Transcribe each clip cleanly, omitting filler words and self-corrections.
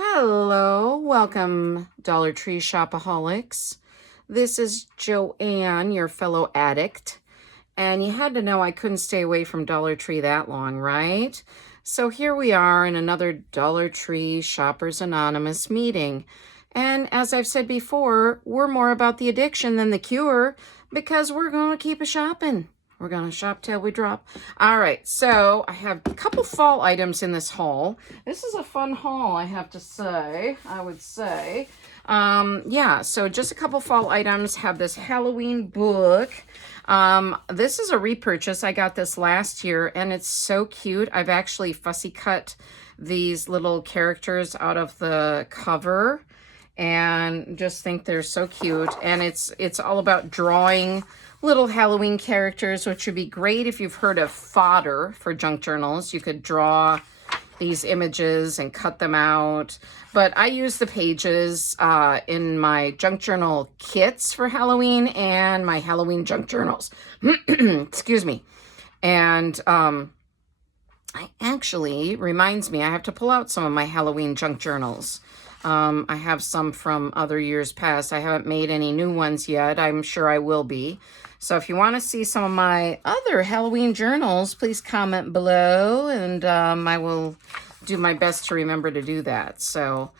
Hello, welcome Dollar Tree Shopaholics. This is Joanne, your fellow addict. And you had to know I couldn't stay away from Dollar Tree that long, right? So here we are in another Dollar Tree Shoppers Anonymous meeting. And as I've said before, we're more about the addiction than the cure because we're going to keep shopping. We're going to shop till we drop. All right, so I have a couple fall items in this haul. This is a fun haul, I have to say, I would say. Yeah, so just a couple fall items. Have this Halloween book. This is a repurchase. I got this last year, and it's so cute. I've actually fussy cut these little characters out of the cover and just think they're so cute. And it's all about drawing little Halloween characters, which would be great if you've heard of fodder for junk journals. You could draw these images and cut them out. But I use the pages in my junk journal kits for Halloween and my Halloween junk journals. Excuse me. And I actually, reminds me, I have to pull out some of my Halloween junk journals. I have some from other years past. I haven't made any new ones yet. I'm sure I will be. So if you want to see some of my other Halloween journals, please comment below, and I will do my best to remember to do that. So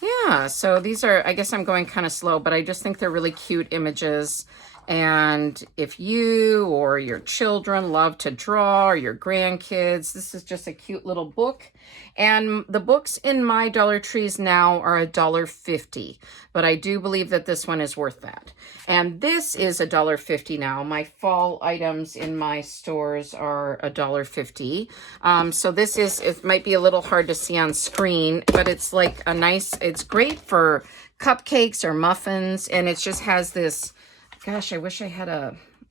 yeah, so these are, I guess I'm going kind of slow, but I just think they're really cute images. And if you or your children love to draw, or your grandkids, this is just a cute little book. And the books in my Dollar Trees now are $1.50, but I do believe that this one is worth that. And this is $1.50 now. My fall items in my stores are $1.50. So this is, it might be a little hard to see on screen, but it's like a nice, it's great for cupcakes or muffins. And it just has this, gosh, I wish I had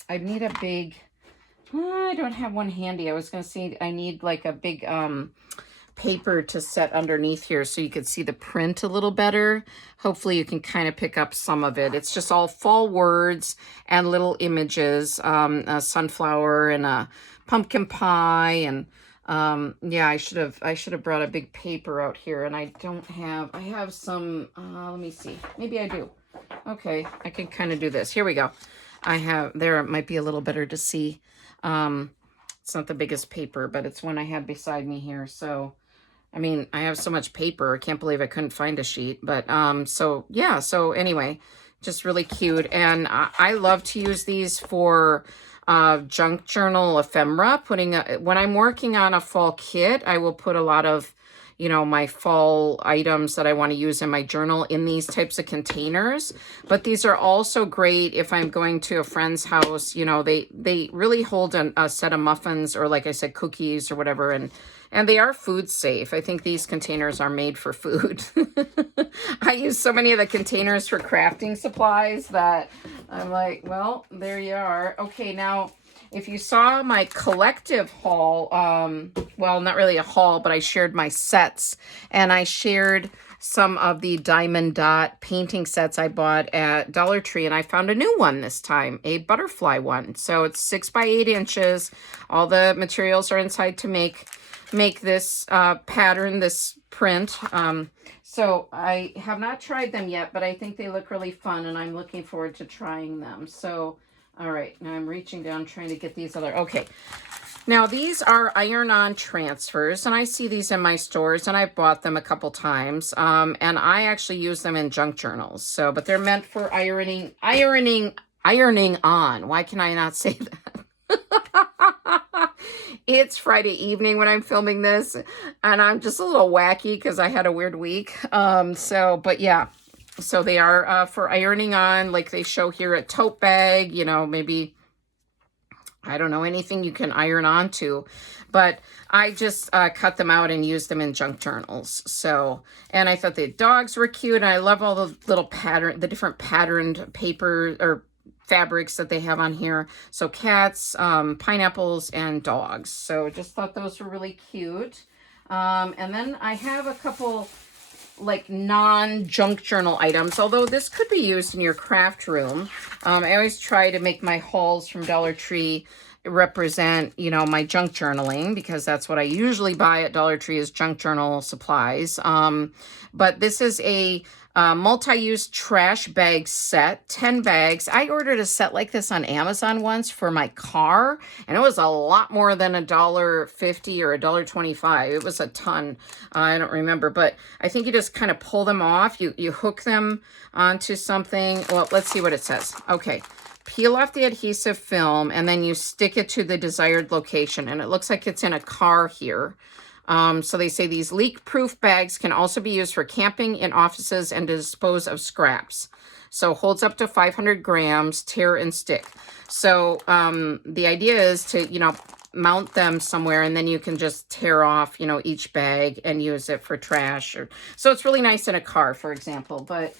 I need a big, I don't have one handy. I was going to say I need like a big paper to set underneath here so you could see the print a little better. Hopefully you can kind of pick up some of it. It's just all fall words and little images, a sunflower and a pumpkin pie. And yeah, I should have brought a big paper out here, and I don't have, I have some, let me see, maybe I do. Okay, I can kind of do this. Here we go. I have, there it might be a little better to see. It's not the biggest paper, but it's one I have beside me here. So, I mean, I have so much paper. I can't believe I couldn't find a sheet. But, so, yeah. So, anyway, just really cute. And I love to use these for junk journal ephemera. When I'm working on a fall kit, I will put a lot of, you know, my fall items that I want to use in my journal in these types of containers. But these are also great if I'm going to a friend's house. You know, they really hold a set of muffins, or like I said, cookies or whatever. And they are food safe. I think these containers are made for food. I use so many of the containers for crafting supplies that I'm like, well, there you are. Okay, now, if you saw my collective haul, well, not really a haul, but I shared my sets, and I shared some of the diamond dot painting sets I bought at Dollar Tree, and I found a new one this time, a butterfly one. So it's 6 by 8 inches. All the materials are inside to make this pattern, this print. So I have not tried them yet, but I think they look really fun, and I'm looking forward to trying them. So all right, now I'm reaching down trying to get these other, okay. Now these are iron-on transfers, and I see these in my stores, and I've bought them a couple times, and I actually use them in junk journals. So, but they're meant for ironing on. Why can I not say that? It's Friday evening when I'm filming this, and I'm just a little wacky because I had a weird week. But yeah. So they are for ironing on, like they show here, a tote bag, you know, maybe, I don't know, anything you can iron onto. But I just cut them out and used them in junk journals. So, and I thought the dogs were cute, and I love all the little the different patterned paper or fabrics that they have on here. So cats, pineapples, and dogs. So just thought those were really cute. And then I have a couple like non-junk journal items, although this could be used in your craft room. I always try to make my hauls from Dollar Tree represent, you know, my junk journaling, because that's what I usually buy at Dollar Tree is junk journal supplies. But this is a multi-use trash bag set, 10 bags. I ordered a set like this on Amazon once for my car, and it was a lot more than $1.50 or $1.25. It was a ton. I don't remember, but I think you just kind of pull them off. You hook them onto something. Well, let's see what it says. Okay. Peel off the adhesive film, and then you stick it to the desired location. And it looks like it's in a car here. So they say these leak-proof bags can also be used for camping in offices and to dispose of scraps. So holds up to 500 grams, tear and stick. So the idea is to, you know, mount them somewhere, and then you can just tear off, you know, each bag and use it for trash. So it's really nice in a car, for example. But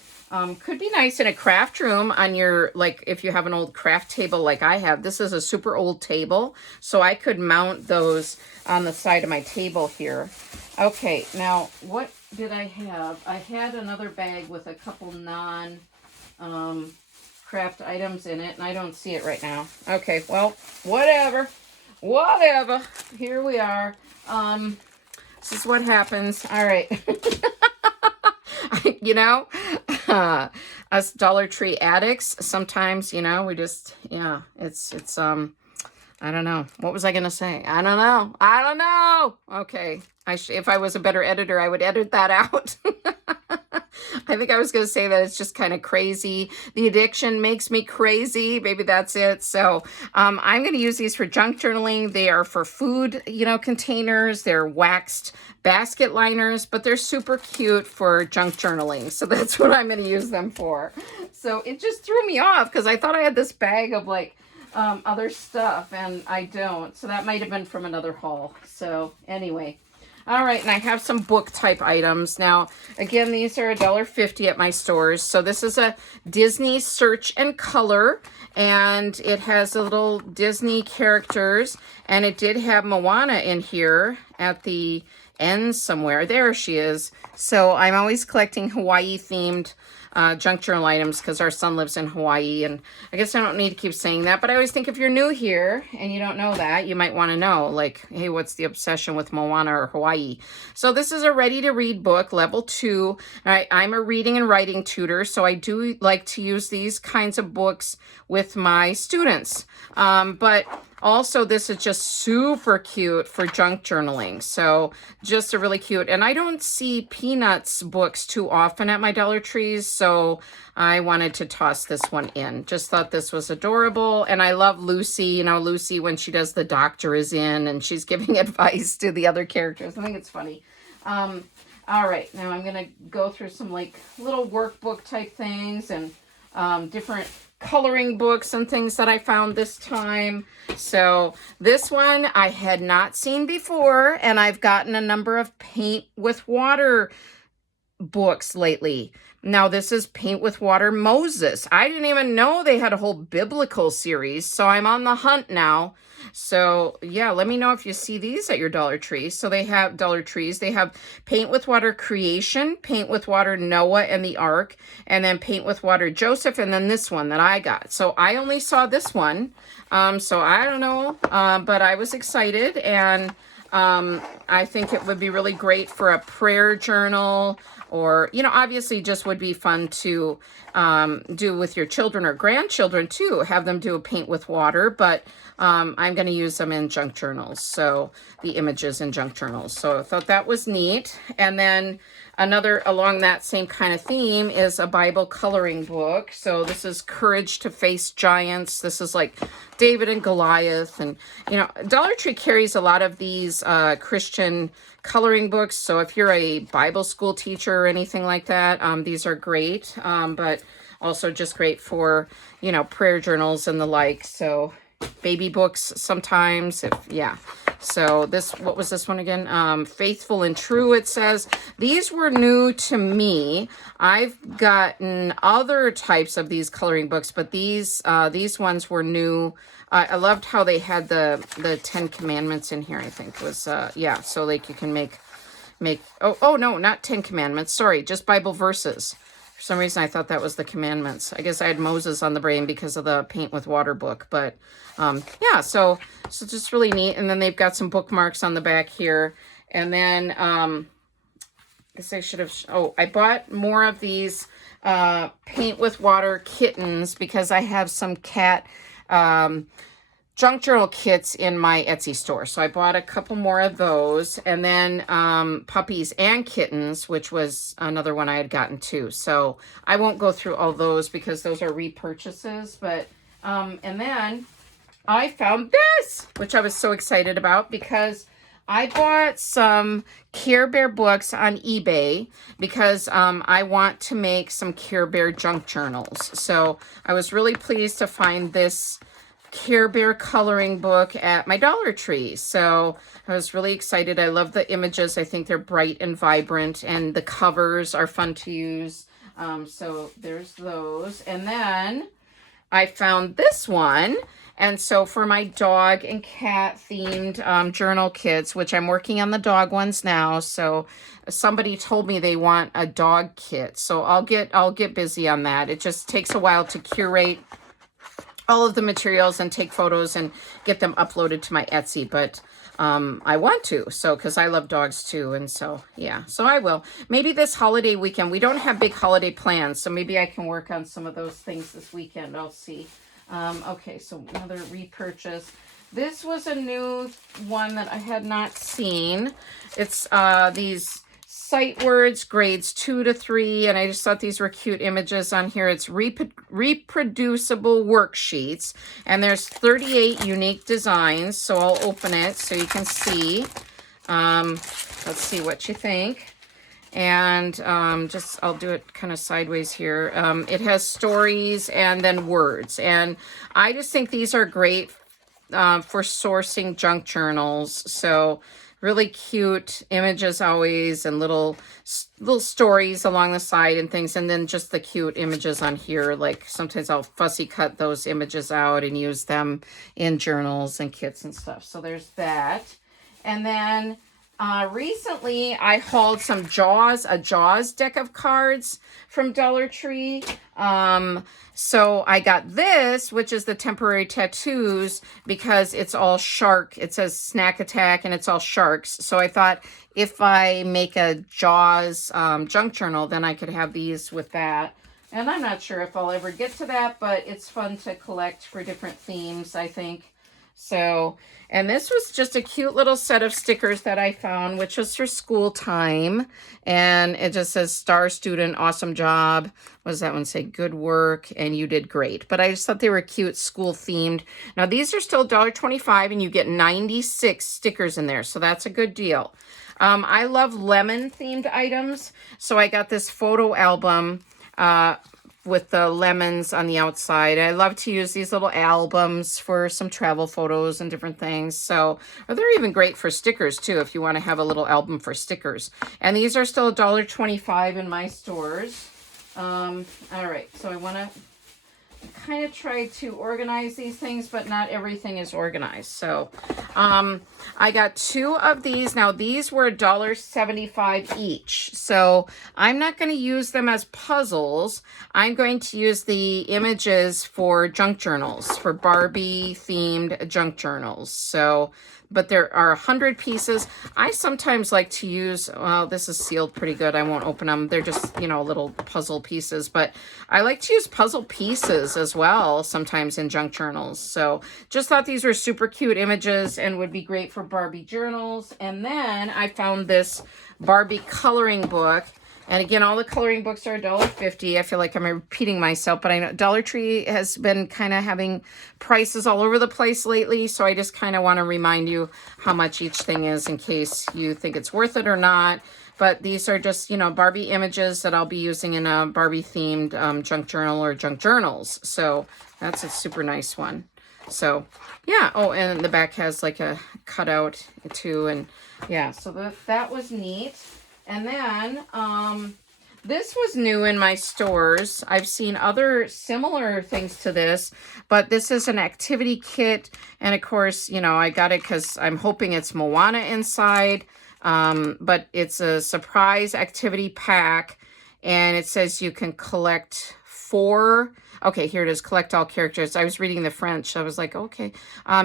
could be nice in a craft room on your, like, if you have an old craft table like I have. This is a super old table, so I could mount those on the side of my table here. Okay, now what did I have? I had another bag with a couple craft items in it, and I don't see it right now. Okay, well, whatever. Here we are. This is what happens. All right. You know, us Dollar Tree addicts, sometimes, you know, we just, yeah, it's, I don't know. What was I going to say? I don't know. Okay. If I was a better editor, I would edit that out. I think I was going to say that it's just kind of crazy. The addiction makes me crazy. Maybe that's it. So I'm going to use these for junk journaling. They are for food, you know, containers. They're waxed basket liners, but they're super cute for junk journaling. So that's what I'm going to use them for. So it just threw me off because I thought I had this bag of like other stuff, and I don't. So that might have been from another haul. So anyway. All right, and I have some book type items. Now, again, these are $1.50 at my stores. So this is a Disney Search and Color, and it has the little Disney characters, and it did have Moana in here at the end somewhere. There she is. So I'm always collecting Hawaii themed junk journal items because our son lives in Hawaii, and I guess I don't need to keep saying that, but I always think if you're new here and you don't know that, you might want to know, like, hey, what's the obsession with Moana or Hawaii? So this is a ready-to-read book, level 2. I'm a reading and writing tutor, so I do like to use these kinds of books with my students. But also, this is just super cute for junk journaling. So just a really cute. And I don't see Peanuts books too often at my Dollar Trees, so I wanted to toss this one in. Just thought this was adorable. And I love Lucy. You know, Lucy, when she does The Doctor Is In and she's giving advice to the other characters. I think it's funny. All right, now I'm going to go through some like little workbook type things and different coloring books and things that I found this time. So this one I had not seen before, and I've gotten a number of paint with water books lately. Now this is Paint with Water Moses. I didn't even know they had a whole biblical series, so I'm on the hunt now. So yeah, let me know if you see these at your Dollar Tree. So they have Dollar Trees. They have Paint with Water Creation, Paint with Water Noah and the Ark, and then Paint with Water Joseph, and then this one that I got. So I only saw this one. So I don't know, but I was excited, and I think it would be really great for a prayer journal, or, you know, obviously just would be fun to do with your children or grandchildren too, have them do a paint with water, but I'm going to use them in junk journals, so the images in junk journals. So I thought that was neat. And then another along that same kind of theme is a Bible coloring book. So this is Courage to Face Giants. This is like David and Goliath. And, you know, Dollar Tree carries a lot of these Christian coloring books. So if you're a Bible school teacher or anything like that, these are great. But also just great for, you know, prayer journals and the like. So baby books sometimes, yeah. So this, what was this one again? Faithful and True, it says. These were new to me. I've gotten other types of these coloring books, but these ones were new. I loved how they had the 10 Commandments in here, I think was, yeah. So like you can make, oh no, not 10 Commandments. Sorry, just Bible verses. For some reason, I thought that was the commandments. I guess I had Moses on the brain because of the paint with water book. But yeah, so just really neat. And then they've got some bookmarks on the back here. And then I guess I should have, I bought more of these paint with water kittens because I have some cat junk journal kits in my Etsy store. So I bought a couple more of those, and then puppies and kittens, which was another one I had gotten too. So I won't go through all those because those are repurchases. But and then I found this, which I was so excited about because I bought some Care Bear books on eBay because I want to make some Care Bear junk journals. So I was really pleased to find this Care Bear coloring book at my Dollar Tree. So I was really excited. I love the images. I think they're bright and vibrant, and the covers are fun to use. So there's those. And then I found this one. And so for my dog and cat themed journal kits, which I'm working on the dog ones now. So somebody told me they want a dog kit. So I'll get busy on that. It just takes a while to curate all of the materials and take photos and get them uploaded to my Etsy, but I want to, so because I love dogs too, and so yeah, so I will. Maybe this holiday weekend. We don't have big holiday plans, so maybe I can work on some of those things this weekend. I'll see. Okay, so another repurchase. This was a new one that I had not seen. It's these sight words, grades 2 to 3, and I just thought these were cute images on here. It's reproducible worksheets, and there's 38 unique designs, so I'll open it so you can see. Let's see what you think. And I'll do it kind of sideways here. It has stories and then words, and I just think these are great for sourcing junk journals. So really cute images always, and little stories along the side and things, and then just the cute images on here. Like sometimes I'll fussy cut those images out and use them in journals and kits and stuff. So there's that. And then recently I hauled a Jaws deck of cards from Dollar Tree. So I got this, which is the temporary tattoos, because it's all shark. It says Snack Attack and it's all sharks. So I thought if I make a Jaws junk journal, then I could have these with that. And I'm not sure if I'll ever get to that, but it's fun to collect for different themes, I think. So, and this was just a cute little set of stickers that I found, which was for school time. And it just says, star student, awesome job. What does that one say? Good work, and you did great. But I just thought they were cute, school themed. Now, these are still $1.25, and you get 96 stickers in there. So that's a good deal. I love lemon themed items. So I got this photo album, with the lemons on the outside. I love to use these little albums for some travel photos and different things. So, or they're even great for stickers too, if you want to have a little album for stickers. And these are still $1.25 in my stores. All right, so I want to kind of try to organize these things, but not everything is organized. So I got 2 of these. Now these were $1.75 each. So I'm not going to use them as puzzles. I'm going to use the images for junk journals, for Barbie themed junk journals. So, but there are 100 pieces. I sometimes like to use, well, this is sealed pretty good. I won't open them. They're just, little puzzle pieces, but I like to use puzzle pieces as well sometimes in junk journals. So just thought these were super cute images and would be great for Barbie journals. And then I found this Barbie coloring book. And again, all the coloring books are $1.50. I feel like I'm repeating myself, but I know Dollar Tree has been kind of having prices all over the place lately. So I just kind of want to remind you how much each thing is in case you think it's worth it or not. But these are just, Barbie images that I'll be using in a Barbie themed junk journal or junk journals. So that's a super nice one. So yeah. Oh, and the back has like a cutout too. And yeah, so that was neat. And then this was new in my stores. I've seen other similar things to this, but this is an activity kit. And of course, I got it because I'm hoping it's Moana inside. But it's a surprise activity pack. And it says you can collect 4. Okay, here it is. Collect all characters. I was reading the French. I was like, okay.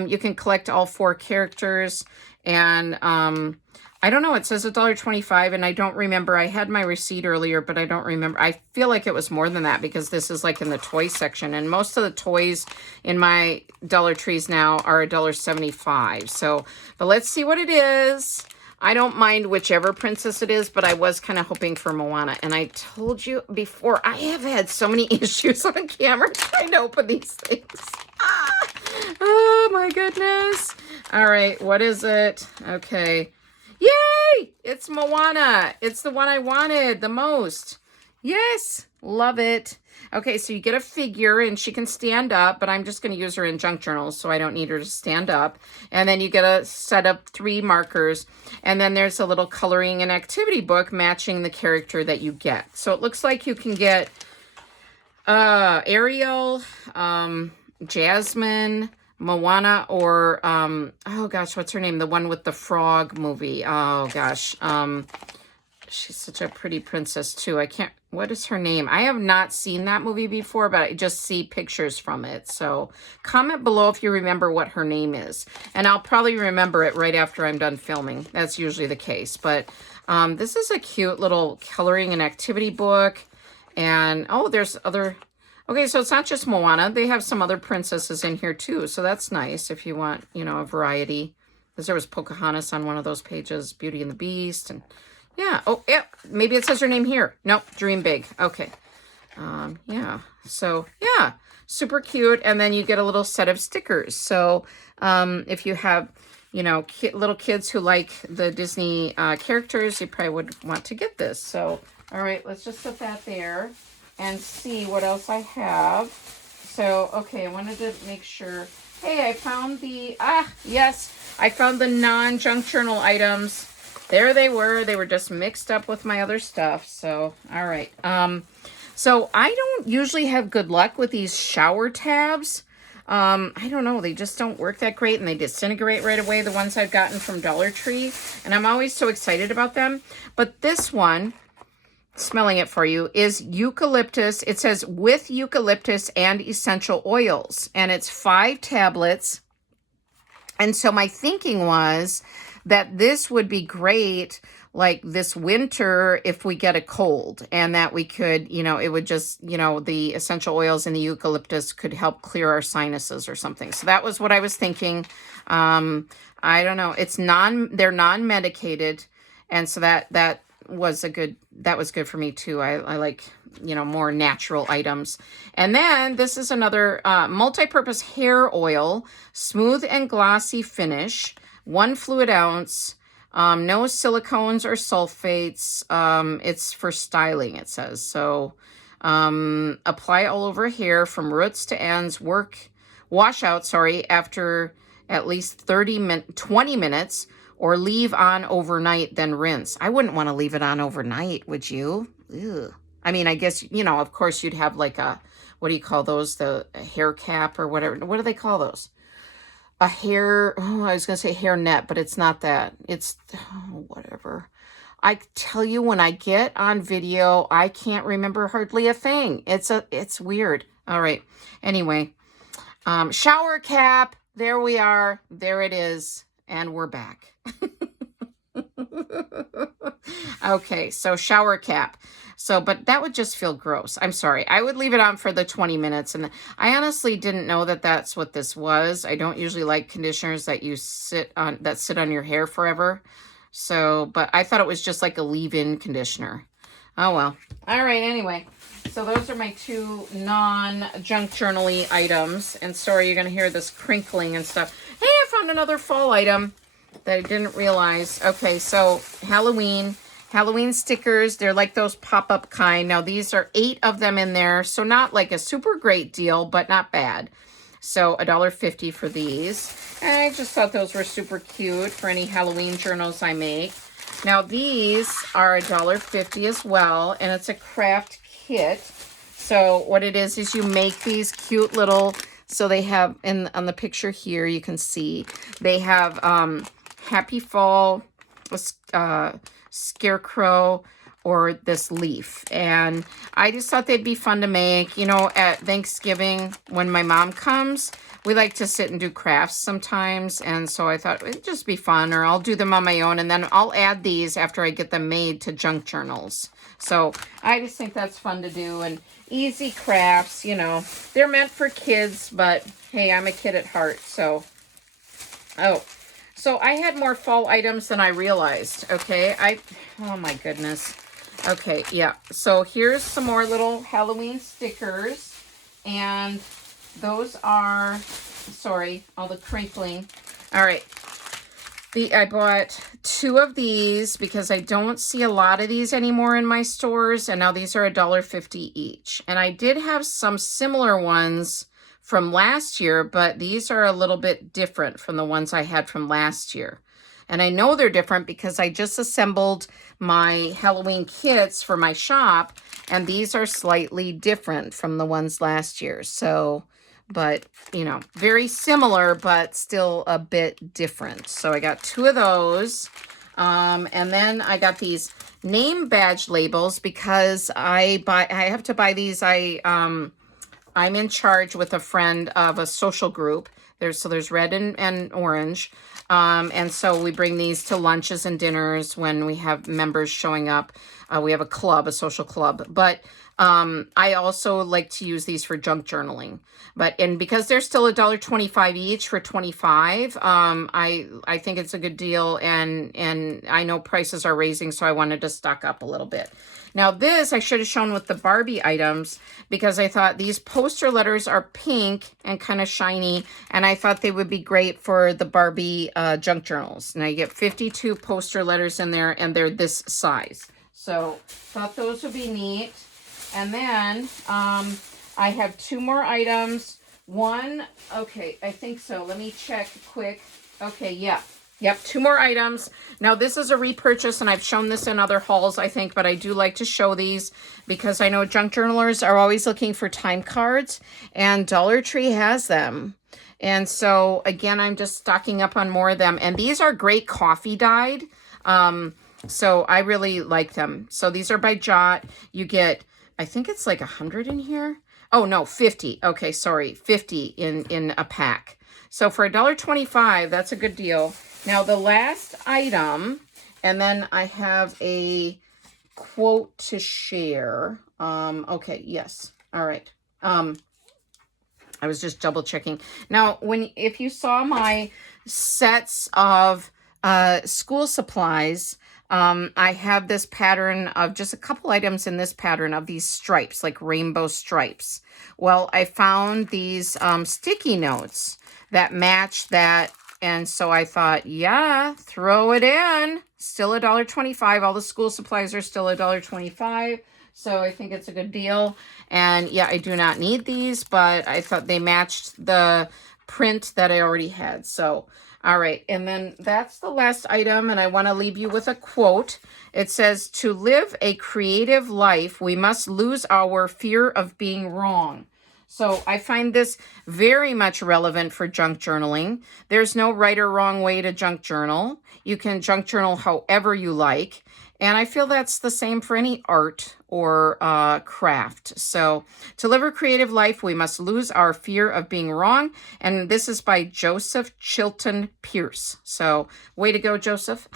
You can collect all 4 characters. And I don't know. It says $1.25, and I don't remember. I had my receipt earlier, but I don't remember. I feel like it was more than that because this is like in the toy section, and most of the toys in my Dollar Trees now are $1.75. So, but let's see what it is. I don't mind whichever princess it is, but I was kind of hoping for Moana. And I told you before, I have had so many issues on camera trying to open these things. Oh my goodness. All right, what is it? Okay. Yay! It's Moana. It's the one I wanted the most. Yes, love it. Okay, so you get a figure, and she can stand up, but I'm just going to use her in junk journals, so I don't need her to stand up. And then you get a set of 3 markers, and then there's a little coloring and activity book matching the character that you get. So it looks like you can get Ariel, Jasmine, Moana, or oh gosh, what's her name? The one with the frog movie. Oh gosh, she's such a pretty princess too. I can't. What is her name? I have not seen that movie before, but I just see pictures from it. So comment below if you remember what her name is, and I'll probably remember it right after I'm done filming. That's usually the case. But this is a cute little coloring and activity book, and oh, there's other. Okay, so it's not just Moana. They have some other princesses in here too. So that's nice if you want, you know, a variety. Because there was Pocahontas on one of those pages, Beauty and the Beast. And yeah, oh, yeah, maybe it says her name here. Nope, Dream Big. Okay. Yeah, so yeah, super cute. And then you get a little set of stickers. So if you have, you know, little kids who like the Disney characters, you probably would want to get this. So, all right, let's just put that there and see what else I have. So, okay, I wanted to make sure. Hey, I found the, yes, I found the non-junk journal items. There they were. They were just mixed up with my other stuff. So, all right. So I don't usually have good luck with these shower tabs. I don't know. They just don't work that great, and they disintegrate right away, the ones I've gotten from Dollar Tree. And I'm always so excited about them. But this one, smelling it for you, is eucalyptus. It says with eucalyptus and essential oils, and it's 5 tablets. And so my thinking was that this would be great like this winter if we get a cold, and that we could, you know, it would just, you know, the essential oils and the eucalyptus could help clear our sinuses or something. So that was what I was thinking. I don't know. They're non-medicated. And so that was good for me too. I like, you know, more natural items. And then this is another multi-purpose hair oil, smooth and glossy finish, 1 fluid ounce, no silicones or sulfates. It's for styling, it says. So apply all over hair from roots to ends, wash out, after at least 20 minutes, or leave on overnight, then rinse. I wouldn't want to leave it on overnight, would you? Ew. I mean, I guess, you know, of course you'd have like a, what do you call those? The hair cap or whatever. What do they call those? A hair, I was going to say hair net, but it's not that. It's whatever. I tell you, when I get on video, I can't remember hardly a thing. It's weird. All right. Anyway, shower cap. There we are. There it is. And we're back. Okay, so shower cap. So, but that would just feel gross. I'm sorry. I would leave it on for the 20 minutes. And I honestly didn't know that that's what this was. I don't usually like conditioners that sit on your hair forever. So, but I thought it was just like a leave-in conditioner. Oh, well. All right, anyway. So those are my 2 non-junk journal-y items. And sorry, you're going to hear this crinkling and stuff. Hey, I found another fall item that I didn't realize. Okay, so Halloween stickers. They're like those pop-up kind. Now, these are 8 of them in there. So not like a super great deal, but not bad. So $1.50 for these. And I just thought those were super cute for any Halloween journals I make. Now, these are $1.50 as well. And it's a craft kit. So what it is you make these cute little, so they have, on the picture here, you can see, they have Happy Fall, Scarecrow, or this leaf. And I just thought they'd be fun to make. You know, at Thanksgiving, when my mom comes, we like to sit and do crafts sometimes. And so I thought it'd just be fun, or I'll do them on my own. And then I'll add these after I get them made to junk journals. So I just think that's fun to do. And easy crafts, you know, they're meant for kids, but hey, I'm a kid at heart. So, so I had more fall items than I realized. Okay. Oh my goodness. Okay. Yeah. So here's some more little Halloween stickers, and those are, sorry, all the crinkling. All right. I bought 2 of these because I don't see a lot of these anymore in my stores. And now these are $1.50 each. And I did have some similar ones from last year, but these are a little bit different from the ones I had from last year. And I know they're different because I just assembled my Halloween kits for my shop, and these are slightly different from the ones last year. So, but, you know, very similar, but still a bit different. So I got 2 of those. And then I got these name badge labels because I have to buy these. I'm in charge with a friend of a social group. There's red and orange. And so we bring these to lunches and dinners when we have members showing up. We have a club, a social club. But I also like to use these for junk journaling. And because they're still $1.25 each for 25, I think it's a good deal. And I know prices are raising, so I wanted to stock up a little bit. Now this I should have shown with the Barbie items because I thought these poster letters are pink and kind of shiny, and I thought they would be great for the Barbie junk journals. And I get 52 poster letters in there, and they're this size. So thought those would be neat. And then I have 2 more items. One, okay, I think so. Let me check quick. Okay, yeah. Yep, 2 more items. Now, this is a repurchase, and I've shown this in other hauls, I think, but I do like to show these because I know junk journalers are always looking for time cards, and Dollar Tree has them. And so, again, I'm just stocking up on more of them. And these are great coffee dyed, so I really like them. So these are by Jot. You get, I think it's like 100 in here. Oh, no, 50. Okay, sorry, 50 in a pack. So for $1.25, that's a good deal. Now, the last item, and then I have a quote to share. Okay, yes. All right. I was just double checking. Now, if you saw my sets of school supplies, I have this pattern of just a couple items in this pattern of these stripes, like rainbow stripes. Well, I found these sticky notes that match that. And so I thought, yeah, throw it in. Still $1.25. All the school supplies are still $1.25. So I think it's a good deal. And yeah, I do not need these, but I thought they matched the print that I already had. So, all right. And then that's the last item. And I want to leave you with a quote. It says, "To live a creative life, we must lose our fear of being wrong." So I find this very much relevant for junk journaling. There's no right or wrong way to junk journal. You can junk journal however you like. And I feel that's the same for any art or craft. So to live a creative life, we must lose our fear of being wrong. And this is by Joseph Chilton Pierce. So way to go, Joseph.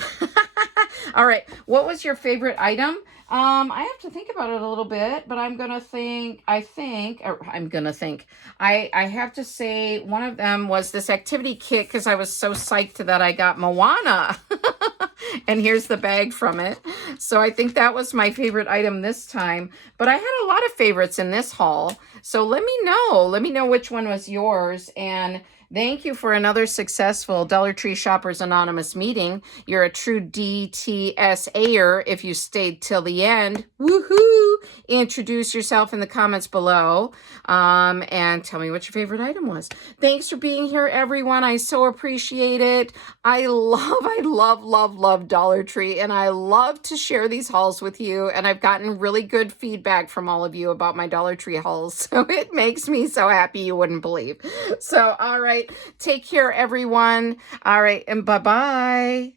All right. What was your favorite item? I have to think about it a little bit, but I have to say one of them was this activity kit because I was so psyched that I got Moana. And here's the bag from it. So I think that was my favorite item this time. But I had a lot of favorites in this haul. So let me know. Let me know which one was yours. And thank you for another successful Dollar Tree Shoppers Anonymous meeting. You're a true DTSAer if you stayed till the end. Woohoo! Introduce yourself in the comments below and tell me what your favorite item was. Thanks for being here, everyone. I so appreciate it. I love Dollar Tree, and I love to share these hauls with you, and I've gotten really good feedback from all of you about my Dollar Tree hauls, so it makes me so happy you wouldn't believe. So, all right. Take care, everyone. All right, and bye-bye.